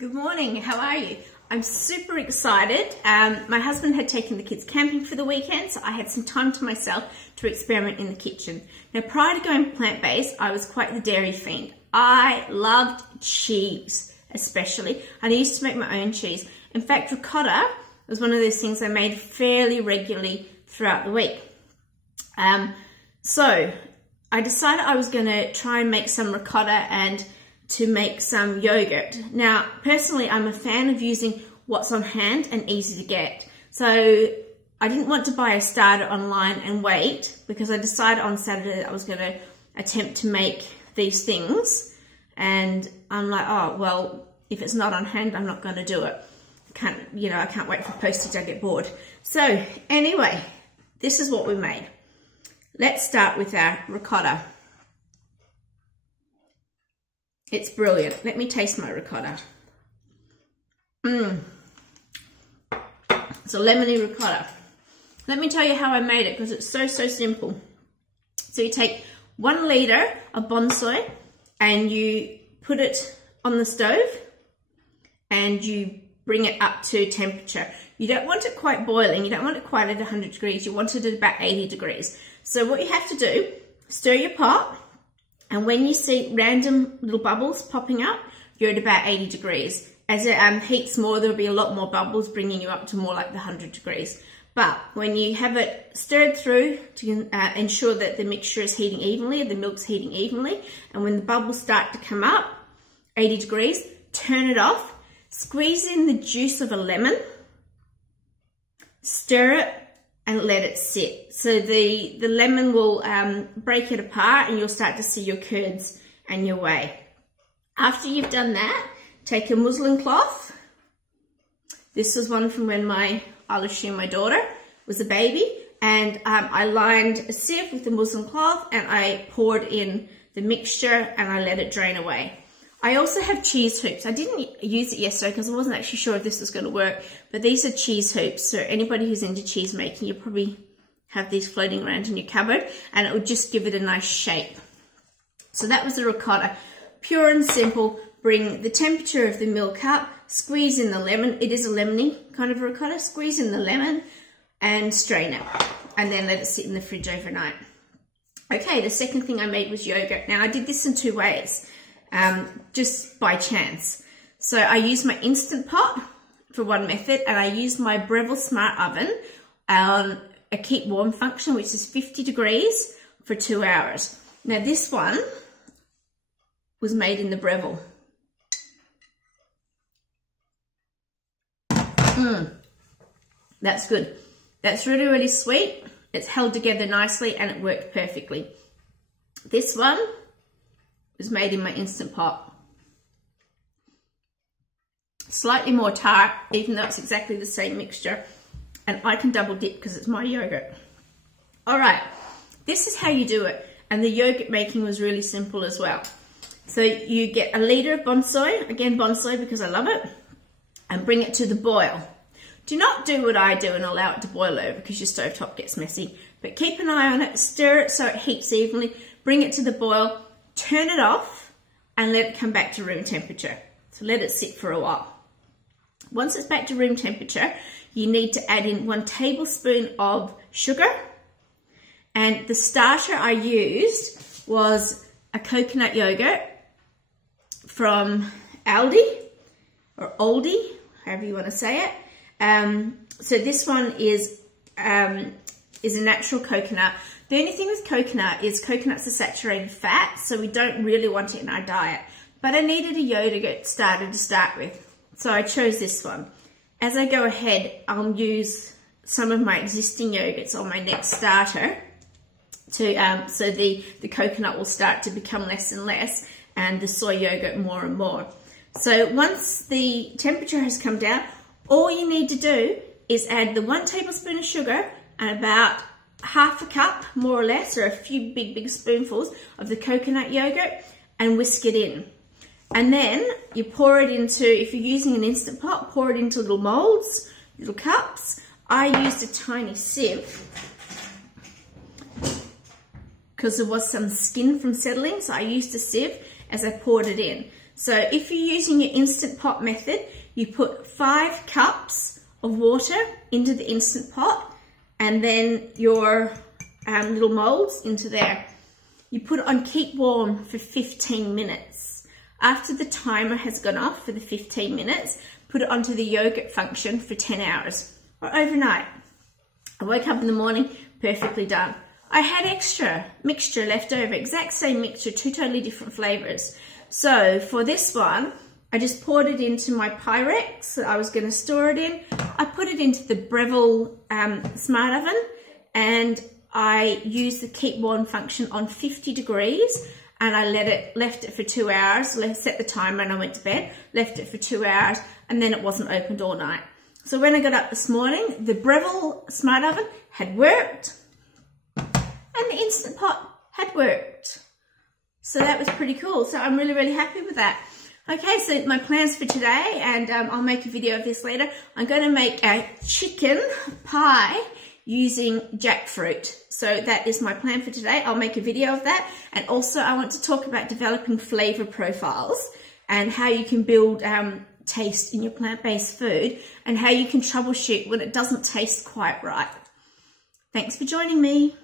Good morning, how are you? I'm super excited. My husband had taken the kids camping for the weekend, so I had some time to myself to experiment in the kitchen. Now, prior to going plant-based, I was quite the dairy fiend. I loved cheese, especially, and I used to make my own cheese. In fact, ricotta was one of those things I made fairly regularly throughout the week. So I decided I was going to try and make some ricotta and to make some yogurt. Now, personally, I'm a fan of using what's on hand and easy to get. So I didn't want to buy a starter online and wait, because I decided on Saturday that I was going to attempt to make these things. And I'm like, oh, well, if it's not on hand, I'm not going to do it. I can't wait for postage, I get bored. So anyway, this is what we made. Let's start with our ricotta. It's brilliant. Let me taste my ricotta. It's a lemony ricotta. Let me tell you how I made it, because it's so simple. So you take 1 litre of Bonsoy and you put it on the stove and you bring it up to temperature. You don't want it quite boiling. You don't want it quite at 100 degrees. You want it at about 80 degrees. So what you have to do, stir your pot. And when you see random little bubbles popping up, you're at about 80 degrees. As it heats more, there'll be a lot more bubbles, bringing you up to more like the 100 degrees. But when you have it stirred through to ensure that the mixture is heating evenly, the milk's heating evenly, and when the bubbles start to come up, 80 degrees, turn it off, squeeze in the juice of a lemon, stir it, and let it sit. So the lemon will break it apart and you'll start to see your curds and your whey. After you've done that, take a muslin cloth. This was one from when I'll assume my daughter was a baby, and I lined a sieve with the muslin cloth and I poured in the mixture and I let it drain away. I also have cheese hoops. I didn't use it yesterday because I wasn't actually sure if this was going to work, but these are cheese hoops. So anybody who's into cheese making, you probably have these floating around in your cupboard, and it would just give it a nice shape. So that was the ricotta. Pure and simple. Bring the temperature of the milk up, squeeze in the lemon. It is a lemony kind of ricotta. Squeeze in the lemon and strain it, and then let it sit in the fridge overnight. Okay, the second thing I made was yogurt. Now I did this in 2 ways. Just by chance. So I used my Instant Pot for one method, and I used my Breville Smart Oven on a keep warm function, which is 50 degrees for 2 hours. Now this one was made in the Breville. That's good. That's really sweet. It's held together nicely and it worked perfectly. This one was made in my Instant Pot. Slightly more tart, even though it's exactly the same mixture, and I can double dip because it's my yogurt. All right, this is how you do it, and the yogurt making was really simple as well. So you get 1 litre of Bonsoy, again Bonsoy because I love it, and bring it to the boil. Do not do what I do and allow it to boil over, because your stovetop gets messy, but keep an eye on it, stir it so it heats evenly, bring it to the boil, turn it off and let it come back to room temperature. So let it sit for a while. Once it's back to room temperature, you need to add in 1 tablespoon of sugar. And the starter I used was a coconut yogurt from Aldi or Aldi, however you want to say it. So this one is a natural coconut. The only thing with coconut is coconut's a saturated fat, so we don't really want it in our diet. But I needed a yogurt starter to start with, so I chose this one. As I go ahead, I'll use some of my existing yogurts on my next starter to so the coconut will start to become less and less, and the soy yogurt more and more. So once the temperature has come down, all you need to do is add the 1 tablespoon of sugar and about 1/2 cup, more or less, or a few big spoonfuls of the coconut yogurt, and whisk it in. And then you pour it into, if you're using an Instant Pot, pour it into little moulds, little cups. I used a tiny sieve because there was some skin from settling, so I used a sieve as I poured it in. So if you're using your Instant Pot method, you put 5 cups of water into the Instant Pot and then your little moulds into there. You put it on keep warm for 15 minutes. After the timer has gone off for the 15 minutes, put it onto the yogurt function for 10 hours or overnight. I woke up in the morning, perfectly done. I had extra mixture left over, exact same mixture, 2 totally different flavors. So for this one, I just poured it into my Pyrex that I was going to store it in. I put it into the Breville Smart Oven, and I used the keep warm function on 50 degrees, and I left it for 2 hours, set the timer and I went to bed, left it for 2 hours, and then it wasn't opened all night. So when I got up this morning, the Breville Smart Oven had worked and the Instant Pot had worked. So that was pretty cool. So I'm really, really happy with that. Okay, so my plans for today, and I'll make a video of this later. I'm going to make a chicken pie using jackfruit. So that is my plan for today. I'll make a video of that. And also I want to talk about developing flavor profiles and how you can build taste in your plant-based food and how you can troubleshoot when it doesn't taste quite right. Thanks for joining me.